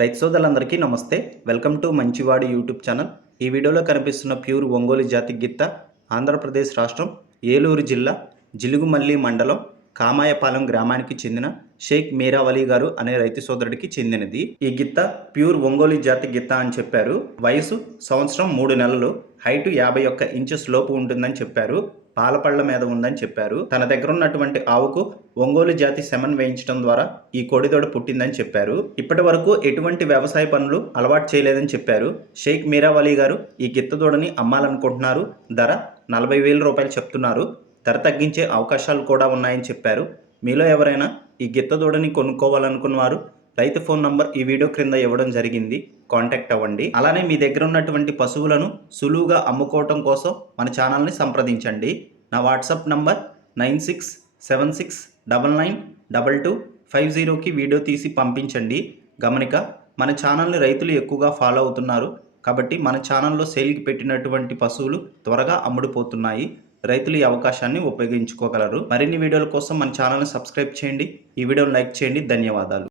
రైతు సోదరులందరికీ నమస్తే. వెల్కమ్ టు మంచివాడు యూట్యూబ్ ఛానల్. ఈ వీడియోలో కనిపిస్తున్న ప్యూర్ ఒంగోలు జాతి గిత్త ఆంధ్రప్రదేశ్ రాష్ట్రం ఏలూరు జిల్లా జిలుగుమల్లి మండలం కామాయపాలెం గ్రామానికి చెందిన షేక్ మీరావలి గారు అనే రైతు సోదరుడికి చెందినది. ఈ గిత్త ప్యూర్ ఒంగోలు జాతి గిత్త అని చెప్పారు. వయసు సంవత్సరం 3 నెలలు, హైటు 51 ఇంచెస్ లోపు ఉంటుందని చెప్పారు. పాలపళ్ల మీద ఉందని చెప్పారు. తన దగ్గర ఉన్నటువంటి ఆవుకు ఒంగోలు జాతి సెమన్ వేయించడం ద్వారా ఈ కోడిదోడ పుట్టిందని చెప్పారు. ఇప్పటి వరకు ఎటువంటి వ్యవసాయ పనులు అలవాటు చేయలేదని చెప్పారు. షేక్ మీరావలి గారు ఈ గిత్తదూడని అమ్మాలనుకుంటున్నారు. ధర 40,000 రూపాయలు చెప్తున్నారు. ధర తగ్గించే అవకాశాలు కూడా ఉన్నాయని చెప్పారు. మీలో ఎవరైనా ఈ గిత్తదూడని కొనుక్కోవాలనుకున్న వారు రైతు ఫోన్ నంబర్ ఈ వీడియో క్రింద ఇవ్వడం జరిగింది. కాంటాక్ట్ అవ్వండి. అలానే మీ దగ్గర ఉన్నటువంటి పశువులను సులువుగా అమ్ముకోవటం కోసం మన ఛానల్ని సంప్రదించండి. నా వాట్సాప్ నంబర్ 9676992250కి వీడియో తీసి పంపించండి. గమనిక, మన ఛానల్ని రైతులు ఎక్కువగా ఫాలో అవుతున్నారు కాబట్టి మన ఛానల్లో సేల్కి పెట్టినటువంటి పశువులు త్వరగా అమ్ముడుపోతున్నాయి. రైతులు ఈ అవకాశాన్ని ఉపయోగించుకోగలరు. మరిన్ని వీడియోల కోసం మన ఛానల్ని సబ్స్క్రైబ్ చేయండి. ఈ వీడియోని లైక్ చేయండి. ధన్యవాదాలు.